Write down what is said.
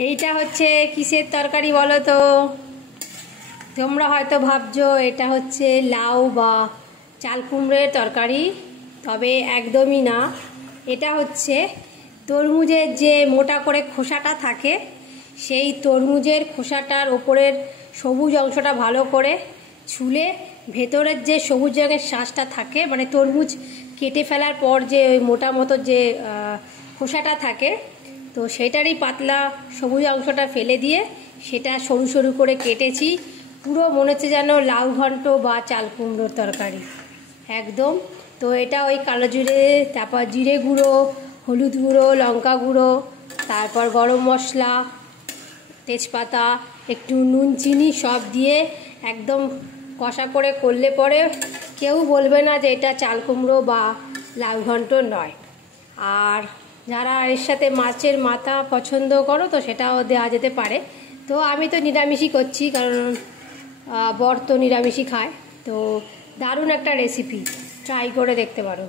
এইটা হচ্ছে কিসের তরকারি বলো তো? তোমরা হয়তো ভাবছো এটা হচ্ছে লাউ বা চাল কুমড়োর তরকারি, তবে একদমই না। এটা হচ্ছে তরমুজের যে মোটা করে খোসাটা থাকে, সেই তরমুজের খোসাটার ওপরের সবুজ অংশটা ভালো করে ছুলে ভেতরের যে সবুজ রঙের শাঁসটা থাকে, মানে তরমুজ কেটে ফেলার পর যে ওই মোটা মতো যে খোসাটা থাকে, তো সেটারই পাতলা সবুজ অংশটা ফেলে দিয়ে সেটা সরু সরু করে কেটেছি। পুরো মনে হচ্ছে যেন লাউ ঘন্ট বা চাল কুমড়োর তরকারি একদম। তো এটা ওই কালো জিরে, তারপর জিরে গুঁড়ো, হলুদ গুঁড়ো, লঙ্কা গুঁড়ো, তারপর গরম মশলা, তেজপাতা, একটু নুন চিনি সব দিয়ে একদম কষা করে করলে পরে কেউ বলবে না যে এটা চাল কুমড়ো বা লাউ ঘন্ট নয়। আর যারা এর সাথে মাছের মাথা পছন্দ করো তো সেটাও দেওয়া যেতে পারে। তো আমি তো নিরামিষই করছি, কারণ বর তো নিরামিষই খায়। তো দারুণ একটা রেসিপি, ট্রাই করে দেখতে পারো।